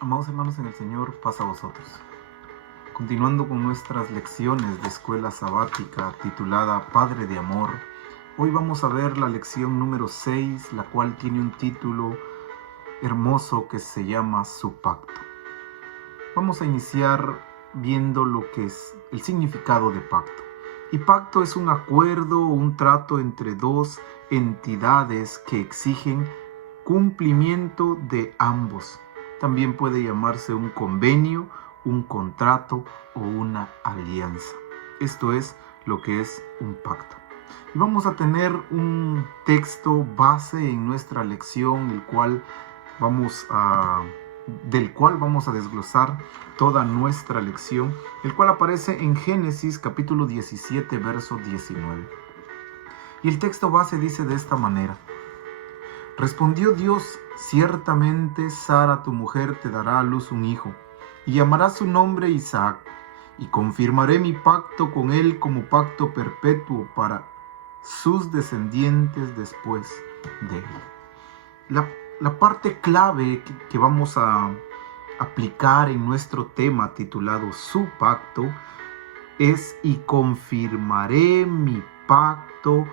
Amados hermanos en el Señor, paz a vosotros. Continuando con nuestras lecciones de escuela sabática titulada Padre de Amor, hoy vamos a ver la lección número 6, la cual tiene un título hermoso que se llama Su Pacto. Vamos a iniciar viendo lo que es el significado de pacto. Y pacto es un acuerdo o un trato entre dos entidades que exigen cumplimiento de ambos. También puede llamarse un convenio, un contrato o una alianza. Esto es lo que es un pacto. Y vamos a tener un texto base en nuestra lección, del cual vamos a desglosar toda nuestra lección, el cual aparece en Génesis capítulo 17, verso 19. Y el texto base dice de esta manera: Respondió Dios: ciertamente Sara tu mujer te dará a luz un hijo, y llamarás su nombre Isaac, y confirmaré mi pacto con él como pacto perpetuo para sus descendientes después de él. La parte clave que vamos a aplicar en nuestro tema titulado Su Pacto es: y confirmaré mi pacto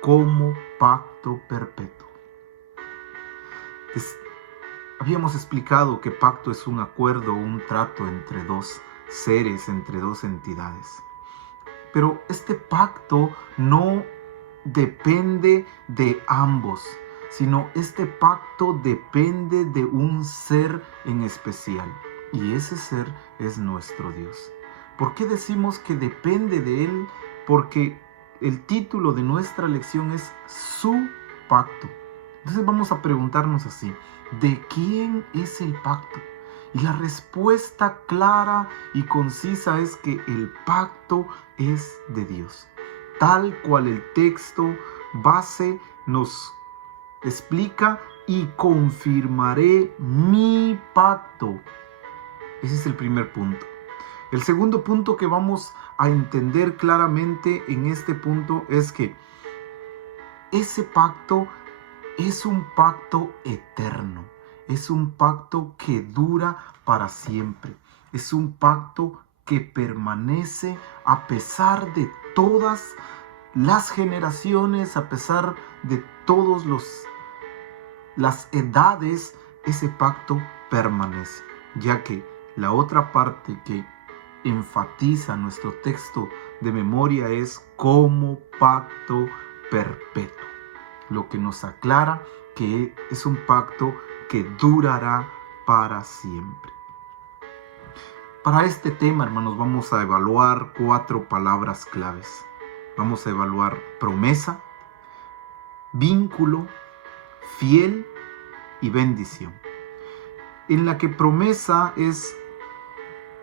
como pacto perpetuo. Habíamos explicado que pacto es un acuerdo o un trato entre dos seres, entre dos entidades. Pero este pacto no depende de ambos, sino este pacto depende de un ser en especial. Y ese ser es nuestro Dios. ¿Por qué decimos que depende de Él? Porque el título de nuestra lección es Su Pacto. Entonces vamos a preguntarnos así: ¿de quién es el pacto? Y la respuesta clara y concisa es que el pacto es de Dios. Tal cual el texto base nos explica: y confirmaré mi pacto. Ese es el primer punto. El segundo punto que vamos a entender claramente en este punto es que ese pacto es un pacto eterno, es un pacto que dura para siempre, es un pacto que permanece a pesar de todas las generaciones, a pesar de todas las edades. Ese pacto permanece, ya que la otra parte que enfatiza nuestro texto de memoria es como pacto perpetuo, lo que nos aclara que es un pacto que durará para siempre. Para este tema, hermanos, vamos a evaluar 4 palabras claves. Vamos a evaluar promesa, vínculo, fiel y bendición. En la que promesa es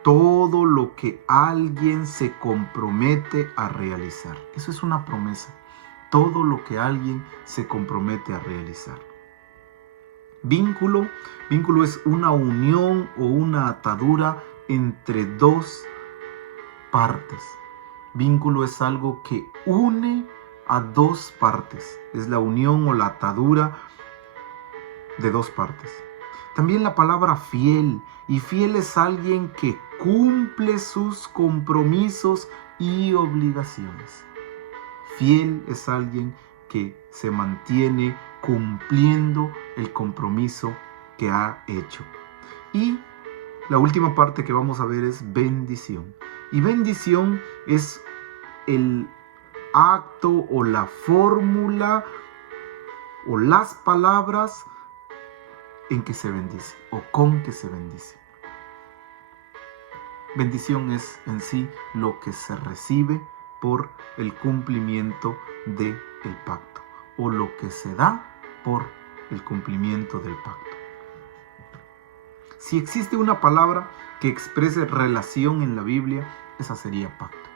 todo lo que alguien se compromete a realizar. Eso es una promesa. Todo lo que alguien se compromete a realizar. Vínculo es una unión o una atadura entre dos partes. Vínculo es algo que une a dos partes. Es la unión o la atadura de dos partes. También la palabra fiel. Y fiel es alguien que cumple sus compromisos y obligaciones. Fiel es alguien que se mantiene cumpliendo el compromiso que ha hecho. Y la última parte que vamos a ver es bendición. Y bendición es el acto o la fórmula o las palabras en que se bendice o con que se bendice. Bendición es en sí lo que se recibe por el cumplimiento del pacto, o lo que se da por el cumplimiento del pacto. Si existe una palabra que exprese relación en la Biblia, esa sería pacto.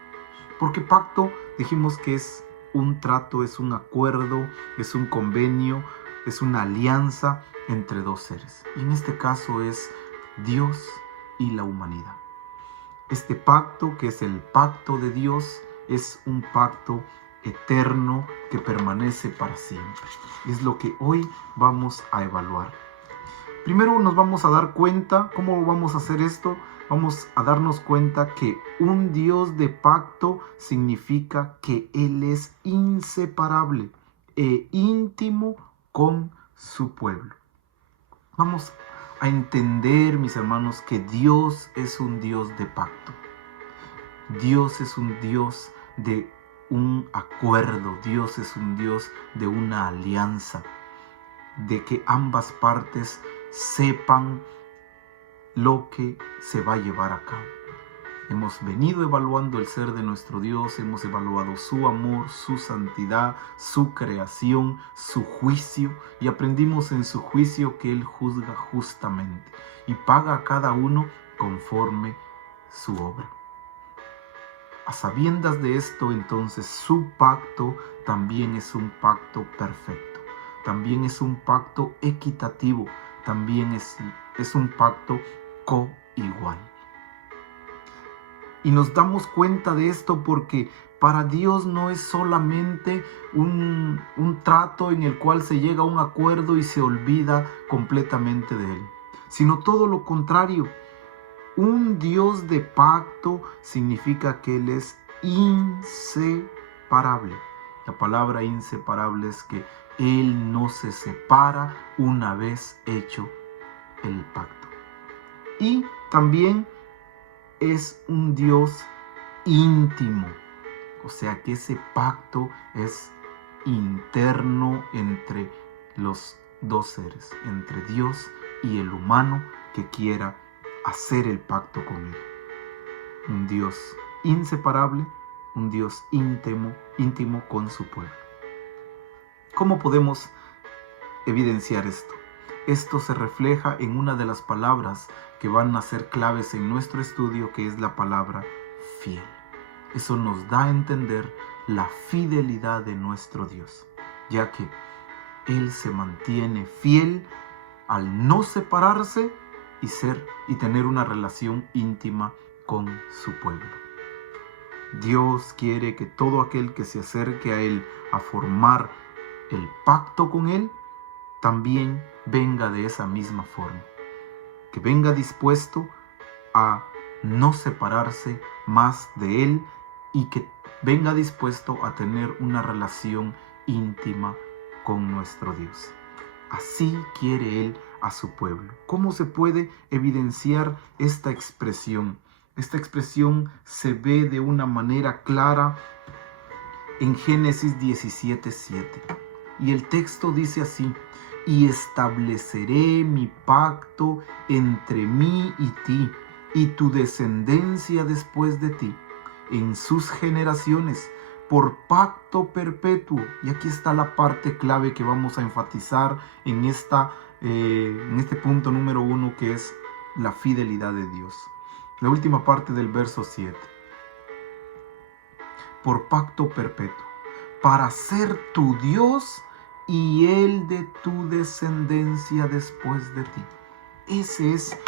Porque pacto dijimos que es un trato, es un acuerdo, es un convenio, es una alianza entre dos seres. Y en este caso es Dios y la humanidad. Este pacto, que es el pacto de Dios, es un pacto eterno que permanece para siempre. Es lo que hoy vamos a evaluar. Primero nos vamos a dar cuenta, ¿cómo vamos a hacer esto? Vamos a darnos cuenta que un Dios de pacto significa que Él es inseparable e íntimo con su pueblo. Vamos a entender, mis hermanos, que Dios es un Dios de pacto. Dios es un Dios de un acuerdo. Dios es un Dios de una alianza, de que ambas partes sepan lo que se va a llevar a cabo. Hemos venido evaluando el ser de nuestro Dios, hemos evaluado su amor, su santidad, su creación, su juicio, y aprendimos en su juicio que Él juzga justamente y paga a cada uno conforme su obra. A sabiendas de esto, entonces, su pacto también es un pacto perfecto, también es un pacto equitativo, también es un pacto coigual. Y nos damos cuenta de esto porque para Dios no es solamente un trato en el cual se llega a un acuerdo y se olvida completamente de Él, sino todo lo contrario. Un Dios de pacto significa que Él es inseparable. La palabra inseparable es que Él no se separa una vez hecho el pacto. Y también es un Dios íntimo, o sea que ese pacto es interno entre los dos seres, entre Dios y el humano que quiera hacer el pacto con Él. Un Dios inseparable, un Dios íntimo con su pueblo. ¿Cómo podemos evidenciar esto? Esto se refleja en una de las palabras que van a ser claves en nuestro estudio, que es la palabra fiel. Eso nos da a entender la fidelidad de nuestro Dios, ya que Él se mantiene fiel al no separarse y tener una relación íntima con su pueblo. Dios quiere que todo aquel que se acerque a Él a formar el pacto con Él, también venga de esa misma forma, que venga dispuesto a no separarse más de Él y que venga dispuesto a tener una relación íntima con nuestro Dios. Así quiere Él a su pueblo. ¿Cómo se puede evidenciar esta expresión? Esta expresión se ve de una manera clara en Génesis 17:7. Y el texto dice así: y estableceré mi pacto entre mí y ti, y tu descendencia después de ti, en sus generaciones, por pacto perpetuo. Y aquí está la parte clave que vamos a enfatizar en este punto número 1, que es la fidelidad de Dios. La última parte del verso 7. Por pacto perpetuo, para ser tu Dios y el de tu descendencia después de ti. Ese es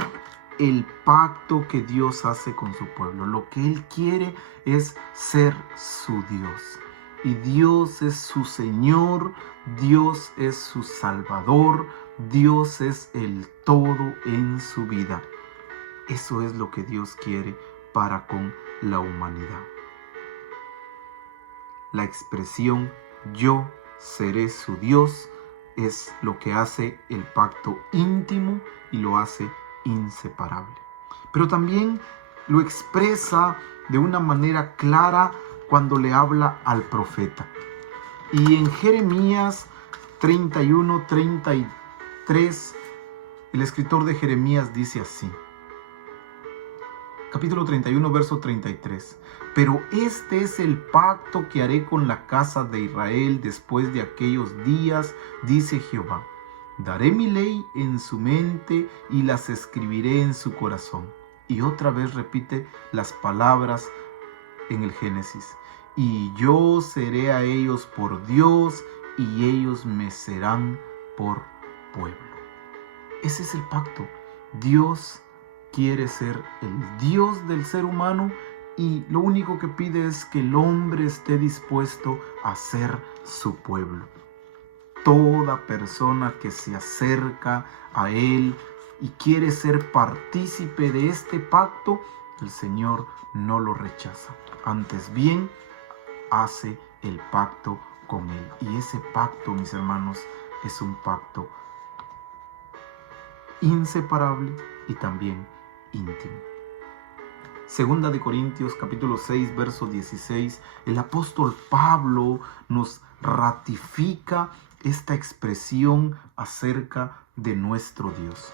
el pacto que Dios hace con su pueblo. Lo que Él quiere es ser su Dios. Y Dios es su Señor, Dios es su Salvador, Dios es el todo en su vida. Eso es lo que Dios quiere para con la humanidad. La expresión yo seré su Dios es lo que hace el pacto íntimo y lo hace inseparable. Pero también lo expresa de una manera clara cuando le habla al profeta. Y en Jeremías 31:33, el escritor de Jeremías dice así. Capítulo 31, verso 33. Pero este es el pacto que haré con la casa de Israel después de aquellos días, dice Jehová. Daré mi ley en su mente y las escribiré en su corazón. Y otra vez repite las palabras en el Génesis. Y yo seré a ellos por Dios y ellos me serán por pueblo. Ese es el pacto. Dios quiere ser el Dios del ser humano y lo único que pide es que el hombre esté dispuesto a ser su pueblo. toda persona que se acerca a Él y quiere ser partícipe de este pacto, el Señor no lo rechaza. Antes bien, hace el pacto con Él. Y ese pacto, mis hermanos, es un pacto inseparable y también íntimo. Segunda de Corintios capítulo 6, verso 16, el apóstol Pablo nos ratifica esta expresión acerca de nuestro Dios.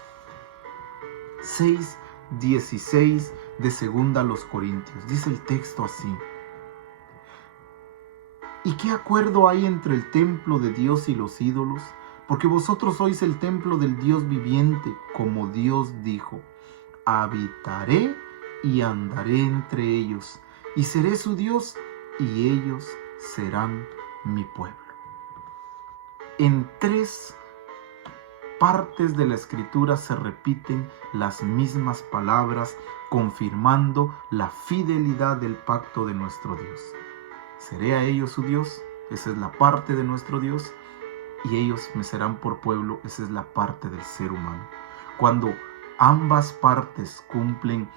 6, 16 de Segunda a los Corintios. Dice el texto así: ¿y qué acuerdo hay entre el templo de Dios y los ídolos? Porque vosotros sois el templo del Dios viviente, como Dios dijo: habitaré y andaré entre ellos, y seré su Dios, y ellos serán mi pueblo. En 3 partes de la Escritura se repiten las mismas palabras, confirmando la fidelidad del pacto de nuestro Dios. Seré a ellos su Dios, esa es la parte de nuestro Dios, y ellos me serán por pueblo, esa es la parte del ser humano. Cuando ambas partes cumplen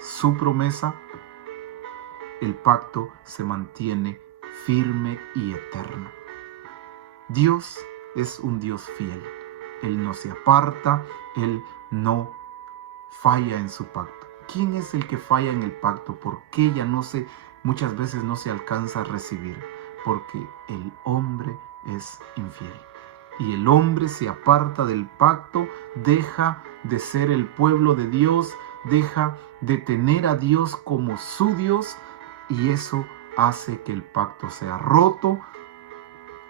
su promesa, el pacto se mantiene firme y eterno. Dios es un Dios fiel. Él no se aparta, Él no falla en su pacto. ¿Quién es el que falla en el pacto? ¿Por qué muchas veces no se alcanza a recibir? Porque el hombre es infiel. Y el hombre se aparta del pacto, deja de ser el pueblo de Dios, deja de tener a Dios como su Dios, y eso hace que el pacto sea roto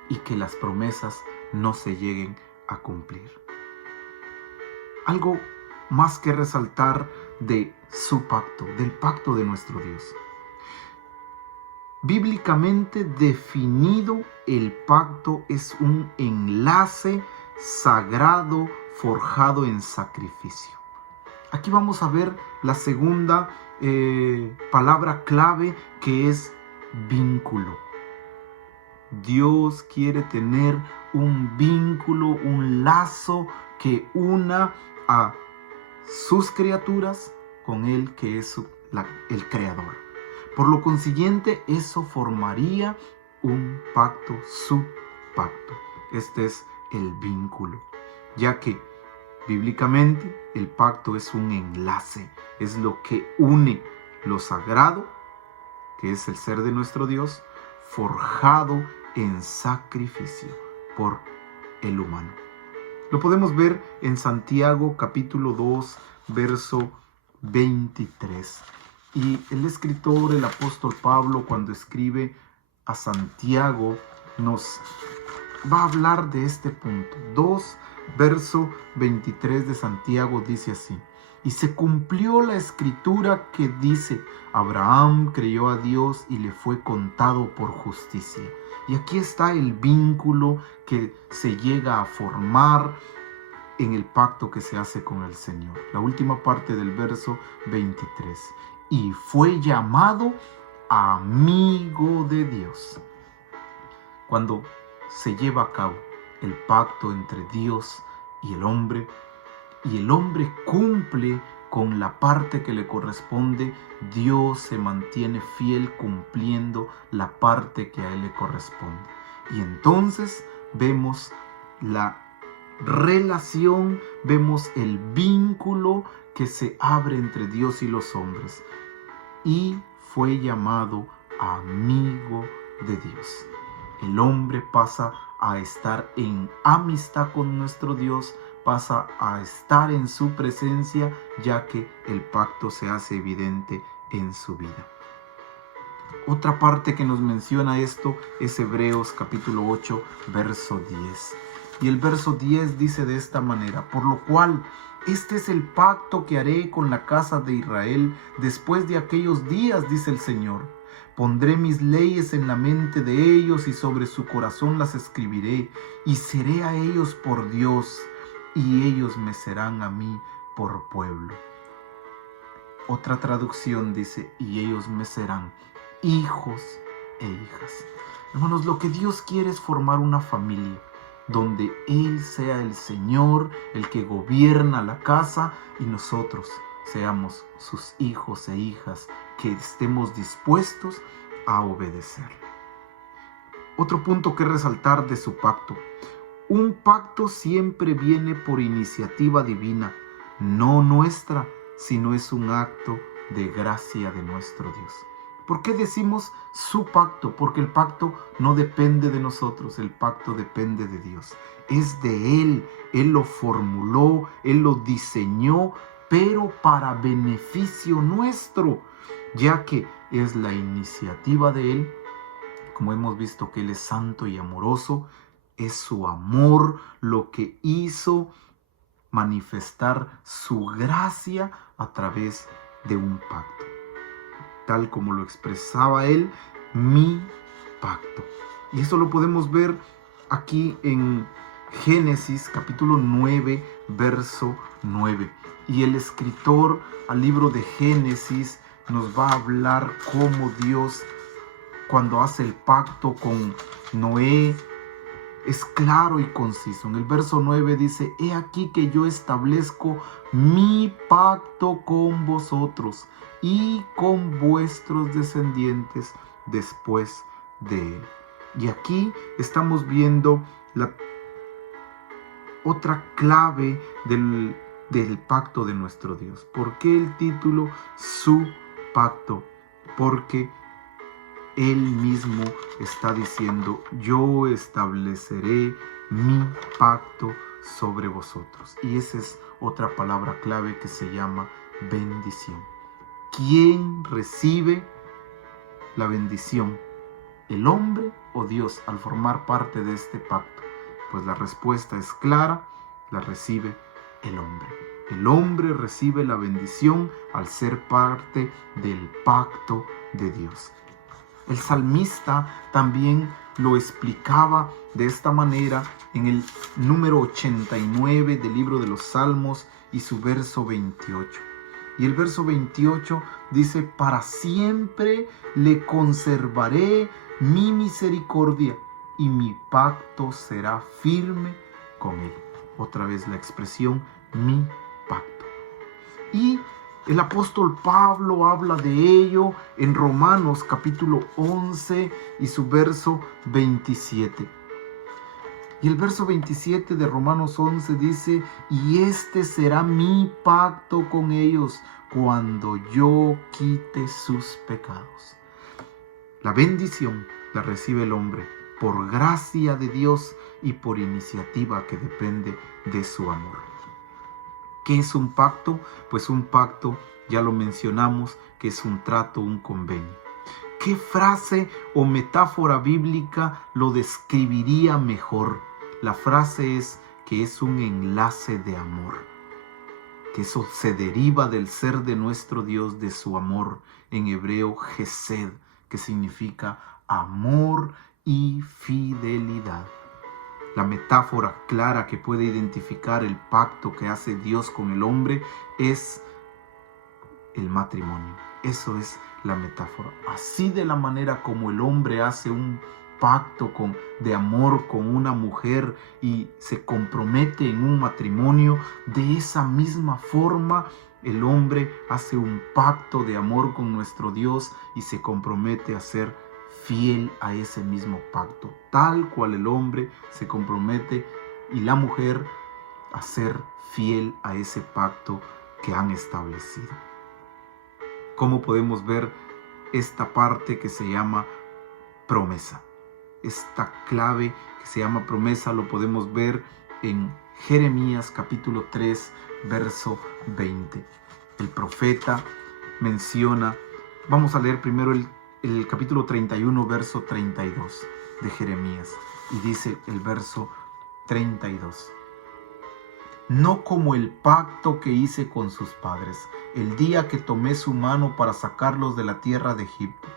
y que las promesas no se lleguen a cumplir. Algo más que resaltar de su pacto, del pacto de nuestro Dios. Bíblicamente definido, el pacto es un enlace sagrado forjado en sacrificio. Aquí vamos a ver la segunda palabra clave, que es vínculo. Dios quiere tener un vínculo, un lazo que una a sus criaturas con Él, que es el Creador. Por lo consiguiente, eso formaría un pacto, su pacto. Este es el vínculo, ya que bíblicamente el pacto es un enlace, es lo que une lo sagrado, que es el ser de nuestro Dios, forjado en sacrificio por el humano. Lo podemos ver en Santiago capítulo 2, verso 23. Y el escritor, el apóstol Pablo, cuando escribe a Santiago, nos va a hablar de este punto. 2, verso 23 de Santiago dice así: y se cumplió la escritura que dice: Abraham creyó a Dios y le fue contado por justicia. Y aquí está el vínculo que se llega a formar en el pacto que se hace con el Señor. La última parte del verso 23. Y fue llamado amigo de Dios. Cuando se lleva a cabo el pacto entre Dios y el hombre cumple con la parte que le corresponde, Dios se mantiene fiel cumpliendo la parte que a Él le corresponde. Y entonces vemos la relación, vemos el vínculo que se abre entre Dios y los hombres. Y fue llamado amigo de Dios. El hombre pasa a estar en amistad con nuestro Dios, pasa a estar en su presencia, ya que el pacto se hace evidente en su vida. Otra parte que nos menciona esto es Hebreos capítulo 8, verso 10. Y el verso 10 dice de esta manera: por lo cual, este es el pacto que haré con la casa de Israel después de aquellos días, dice el Señor. Pondré mis leyes en la mente de ellos y sobre su corazón las escribiré, y seré a ellos por Dios, y ellos me serán a mí por pueblo. Otra traducción dice: y ellos me serán hijos e hijas. Hermanos, lo que Dios quiere es formar una familia. donde Él sea el Señor, el que gobierna la casa, y nosotros seamos sus hijos e hijas, que estemos dispuestos a obedecerle. Otro punto que resaltar de su pacto: un pacto siempre viene por iniciativa divina, no nuestra, sino es un acto de gracia de nuestro Dios. ¿Por qué decimos su pacto? Porque el pacto no depende de nosotros, el pacto depende de Dios. Es de Él, Él lo formuló, Él lo diseñó, pero para beneficio nuestro, ya que es la iniciativa de Él. Como hemos visto que Él es santo y amoroso, es su amor lo que hizo manifestar su gracia a través de un pacto. Tal como lo expresaba Él, mi pacto. Y eso lo podemos ver aquí en Génesis capítulo 9, verso 9. Y el escritor al libro de Génesis nos va a hablar cómo Dios, cuando hace el pacto con Noé, es claro y conciso. En el verso 9 dice: he aquí que yo establezco mi pacto con vosotros y con vuestros descendientes después de él. Y aquí estamos viendo la otra clave del pacto de nuestro Dios. ¿Por qué el título su pacto? Porque Él mismo está diciendo: yo estableceré mi pacto sobre vosotros. Y esa es otra palabra clave que se llama bendición. ¿Quién recibe la bendición? ¿El hombre o Dios al formar parte de este pacto? Pues la respuesta es clara: la recibe el hombre. El hombre recibe la bendición al ser parte del pacto de Dios. El salmista también lo explicaba de esta manera en el número 89 del libro de los Salmos y su verso 28. Y el verso 28 dice: para siempre le conservaré mi misericordia y mi pacto será firme con él. Otra vez la expresión mi pacto. Y el apóstol Pablo habla de ello en Romanos capítulo 11 y su verso 27. Y el verso 27 de Romanos 11 dice: y este será mi pacto con ellos cuando yo quite sus pecados. La bendición la recibe el hombre por gracia de Dios y por iniciativa que depende de su amor. ¿Qué es un pacto? Pues un pacto, ya lo mencionamos, que es un trato, un convenio. ¿Qué frase o metáfora bíblica lo describiría mejor? La frase es que es un enlace de amor, que eso se deriva del ser de nuestro Dios, de su amor, en hebreo Gesed, que significa amor y fidelidad. La metáfora clara que puede identificar el pacto que hace Dios con el hombre es el matrimonio. Eso es la metáfora. Así, de la manera como el hombre hace un pacto de amor con una mujer y se compromete en un matrimonio, de esa misma forma el hombre hace un pacto de amor con nuestro Dios y se compromete a ser fiel a ese mismo pacto, tal cual el hombre se compromete y la mujer a ser fiel a ese pacto que han establecido. ¿Cómo podemos ver esta parte que se llama promesa? Esta clave que se llama promesa lo podemos ver en Jeremías capítulo 3, verso 20. El profeta menciona, vamos a leer primero el capítulo 31, verso 32 de Jeremías. Y dice el verso 32. No como el pacto que hice con sus padres, el día que tomé su mano para sacarlos de la tierra de Egipto,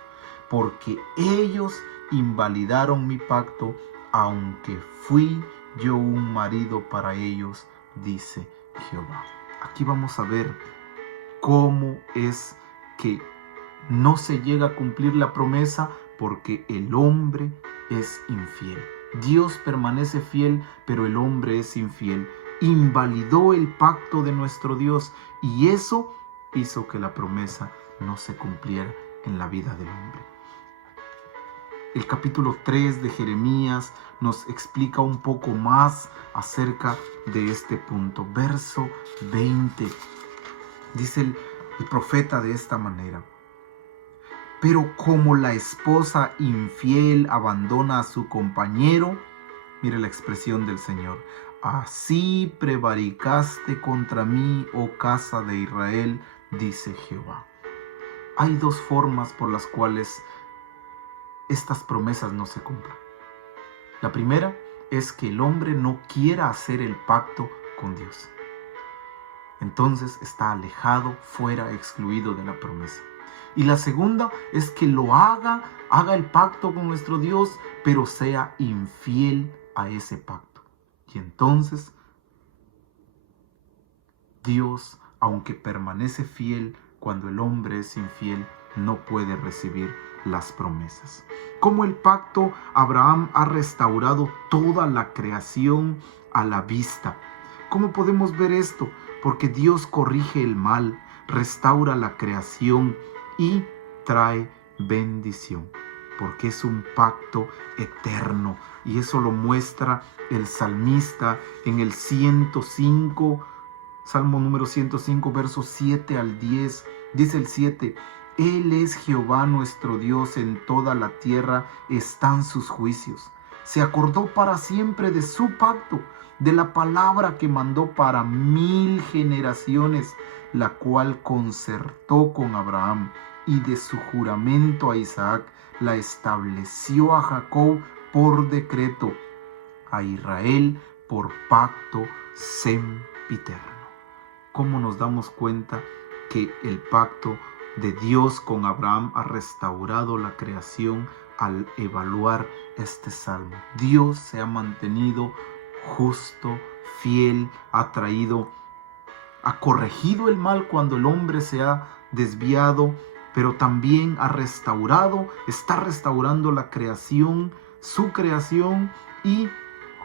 porque ellos invalidaron mi pacto, aunque fui yo un marido para ellos, dice Jehová. Aquí vamos a ver cómo es que no se llega a cumplir la promesa porque el hombre es infiel. Dios permanece fiel, pero el hombre es infiel. Invalidó el pacto de nuestro Dios y eso hizo que la promesa no se cumpliera en la vida del hombre. El capítulo 3 de Jeremías nos explica un poco más acerca de este punto. Verso 20. Dice el profeta de esta manera: pero como la esposa infiel abandona a su compañero, mire la expresión del Señor, así prevaricaste contra mí, oh casa de Israel, dice Jehová. Hay dos formas por las cuales estas promesas no se cumplen. La primera es que el hombre no quiera hacer el pacto con Dios. Entonces está alejado, fuera, excluido de la promesa. Y la segunda es que lo haga el pacto con nuestro Dios, pero sea infiel a ese pacto. Y entonces Dios, aunque permanece fiel cuando el hombre es infiel, no puede recibir las promesas. Como el pacto, Abraham ha restaurado toda la creación a la vista. ¿Cómo podemos ver esto? Porque Dios corrige el mal, restaura la creación y trae bendición. Porque es un pacto eterno. Y eso lo muestra el salmista en el 105, Salmo número 105, versos 7 al 10. Dice el 7: Él es Jehová nuestro Dios, en toda la tierra están sus juicios. Se acordó para siempre de su pacto, de la palabra que mandó para 1000 generaciones, la cual concertó con Abraham, y de su juramento a Isaac, la estableció a Jacob por decreto, a Israel por pacto sempiterno. ¿Cómo nos damos cuenta que el pacto de Dios con Abraham ha restaurado la creación al evaluar este salmo? Dios se ha mantenido justo, fiel, ha corregido el mal cuando el hombre se ha desviado, pero también está restaurando la creación, su creación, y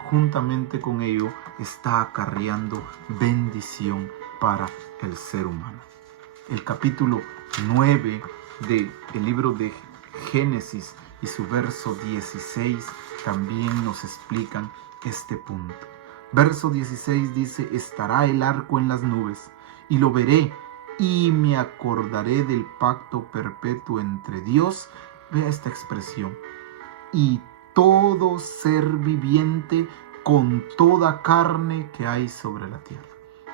juntamente con ello está acarreando bendición para el ser humano. El capítulo 9 del libro de Génesis y su verso 16 también nos explican este punto. Verso 16 dice: estará el arco en las nubes, y lo veré, y me acordaré del pacto perpetuo entre Dios, vea esta expresión, y todo ser viviente con toda carne que hay sobre la tierra.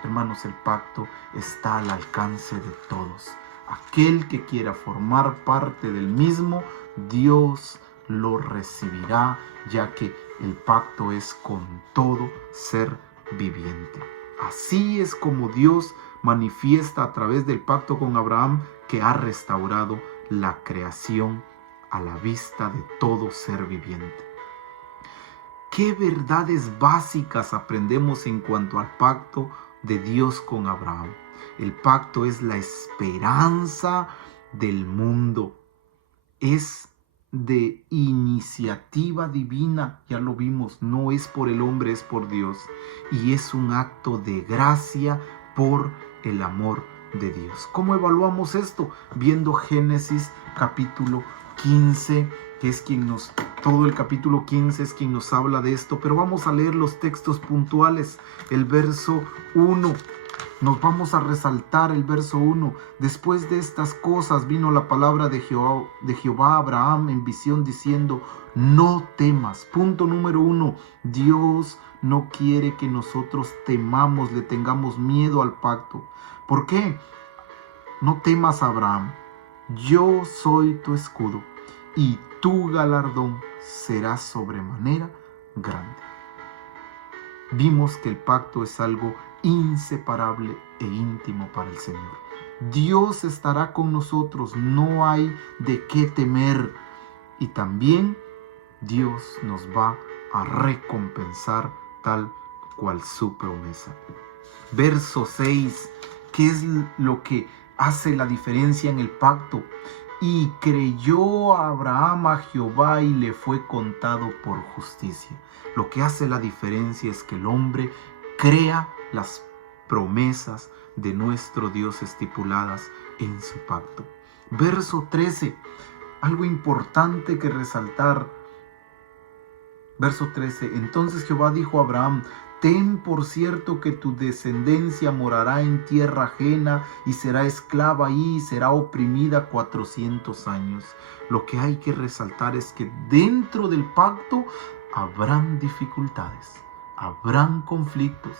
Hermanos, el pacto está al alcance de todos. Aquel que quiera formar parte del mismo, Dios lo recibirá, ya que el pacto es con todo ser viviente. Así es como Dios manifiesta a través del pacto con Abraham, que ha restaurado la creación a la vista de todo ser viviente. ¿Qué verdades básicas aprendemos en cuanto al pacto de Dios con Abraham? El pacto es la esperanza del mundo. Es de iniciativa divina, ya lo vimos, no es por el hombre, es por Dios. Y es un acto de gracia por el amor de Dios. ¿Cómo evaluamos esto? Viendo Génesis capítulo 15, que es todo el capítulo 15 es quien nos habla de esto, pero vamos a leer los textos puntuales. El verso 1, nos vamos a resaltar el verso 1. Después de estas cosas vino la palabra de Jehová a Abraham en visión diciendo: no temas. Punto número 1, Dios no quiere que nosotros temamos, le tengamos miedo al pacto. ¿Por qué? No temas, Abraham. Yo soy tu escudo y tu galardón será sobremanera grande. Vimos que el pacto es algo inseparable e íntimo para el Señor. Dios estará con nosotros, no hay de qué temer. Y también Dios nos va a recompensar tal cual su promesa. Verso 6, ¿qué es lo que hace la diferencia en el pacto? Y creyó Abraham a Jehová y le fue contado por justicia. Lo que hace la diferencia es que el hombre crea las promesas de nuestro Dios estipuladas en su pacto. Verso 13, algo importante que resaltar. Verso 13, entonces Jehová dijo a Abraham: ten por cierto que tu descendencia morará en tierra ajena y será esclava ahí y será oprimida 400 años. Lo que hay que resaltar es que dentro del pacto habrán dificultades, habrán conflictos.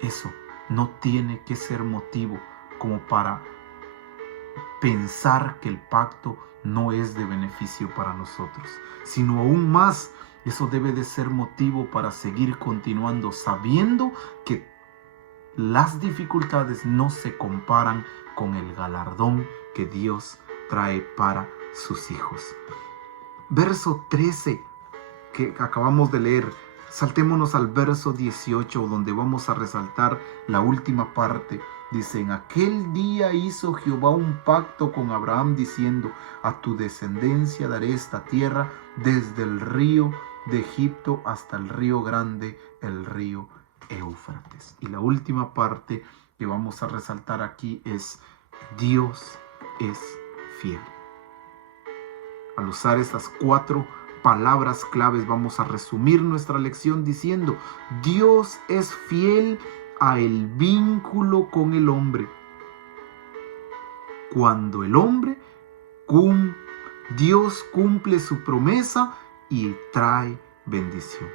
Eso no tiene que ser motivo como para pensar que el pacto no es de beneficio para nosotros, sino aún más, eso debe de ser motivo para seguir continuando sabiendo que las dificultades no se comparan con el galardón que Dios trae para sus hijos. Verso 13 que acabamos de leer, saltémonos al verso 18 donde vamos a resaltar la última parte. Dice: en aquel día hizo Jehová un pacto con Abraham diciendo: a tu descendencia daré esta tierra desde el río de Egipto hasta el río grande, el río Éufrates. Y la última parte que vamos a resaltar aquí es: Dios es fiel. Al usar estas 4 palabras claves vamos a resumir nuestra lección diciendo: Dios es fiel a el vínculo con el hombre. Cuando el hombre Dios cumple su promesa y trae bendición.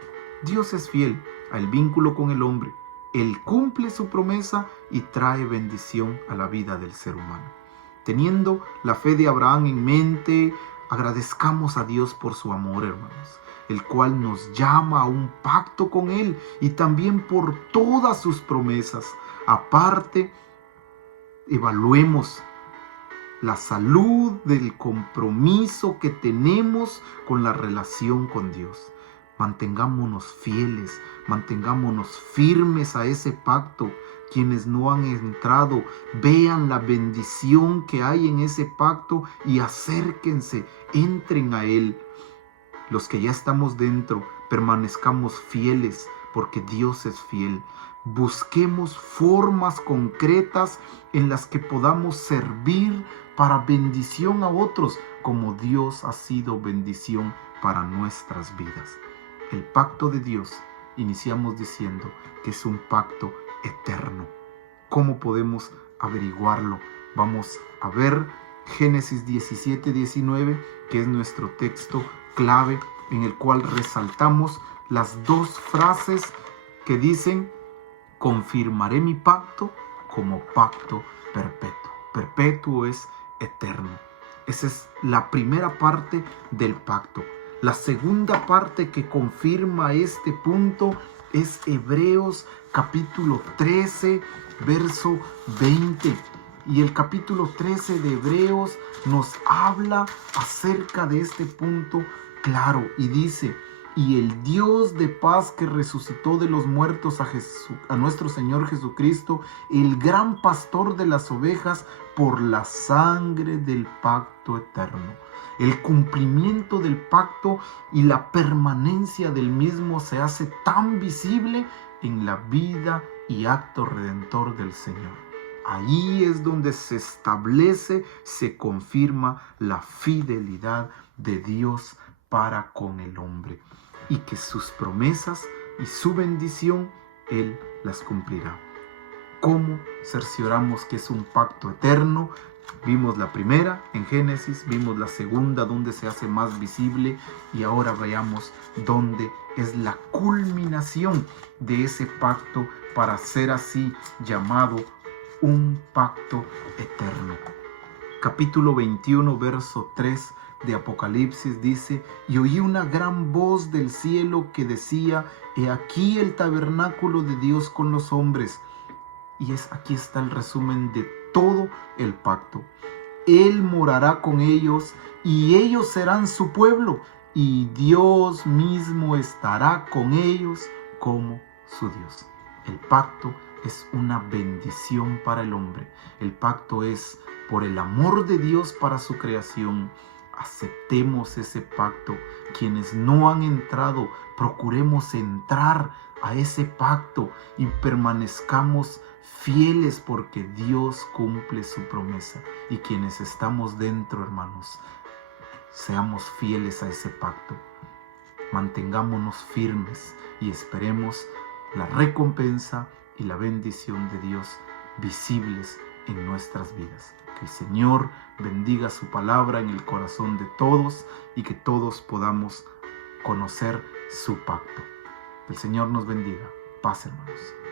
Dios es fiel al vínculo con el hombre. Él cumple su promesa y trae bendición a la vida del ser humano. Teniendo la fe de Abraham en mente, agradezcamos a Dios por su amor, hermanos, el cual nos llama a un pacto con Él y también por todas sus promesas. Aparte, evaluemos la salud del compromiso que tenemos con la relación con Dios. Mantengámonos fieles, mantengámonos firmes a ese pacto. Quienes no han entrado, vean la bendición que hay en ese pacto y acérquense, entren a él. Los que ya estamos dentro, permanezcamos fieles porque Dios es fiel. Busquemos formas concretas en las que podamos servir para bendición a otros, como Dios ha sido bendición para nuestras vidas. El pacto de Dios, iniciamos diciendo que es un pacto eterno. ¿Cómo podemos averiguarlo? Vamos a ver Génesis 17-19, que es nuestro texto clave en el cual resaltamos las 2 frases que dicen: confirmaré mi pacto como pacto perpetuo. Perpetuo es eterno. Esa es la primera parte del pacto. La segunda parte que confirma este punto es Hebreos capítulo 13, verso 20. Y el capítulo 13 de Hebreos nos habla acerca de este punto claro y dice: y el Dios de paz que resucitó de los muertos a nuestro Señor Jesucristo, el gran pastor de las ovejas, por la sangre del pacto eterno. El cumplimiento del pacto y la permanencia del mismo se hace tan visible en la vida y acto redentor del Señor. Ahí es donde se establece, se confirma la fidelidad de Dios para con el hombre, y que sus promesas y su bendición Él las cumplirá. ¿Cómo cercioramos que es un pacto eterno? Vimos la primera en Génesis, vimos la segunda donde se hace más visible, y ahora veamos dónde es la culminación de ese pacto para ser así llamado un pacto eterno. Capítulo 21, verso 3 de Apocalipsis dice: y oí una gran voz del cielo que decía: he aquí el tabernáculo de Dios con los hombres. Y aquí está el resumen de todo el pacto. Él morará con ellos y ellos serán su pueblo, y Dios mismo estará con ellos como su Dios. El pacto es una bendición para el hombre. El pacto es por el amor de Dios para su creación, aceptemos ese pacto. Quienes no han entrado, procuremos entrar a ese pacto y permanezcamos fieles, porque Dios cumple su promesa. Y quienes estamos dentro, hermanos, seamos fieles a ese pacto. Mantengámonos firmes y esperemos la recompensa y la bendición de Dios visibles en nuestras vidas. Que el Señor bendiga su palabra en el corazón de todos y que todos podamos conocer su pacto. Que el Señor nos bendiga. Paz, hermanos.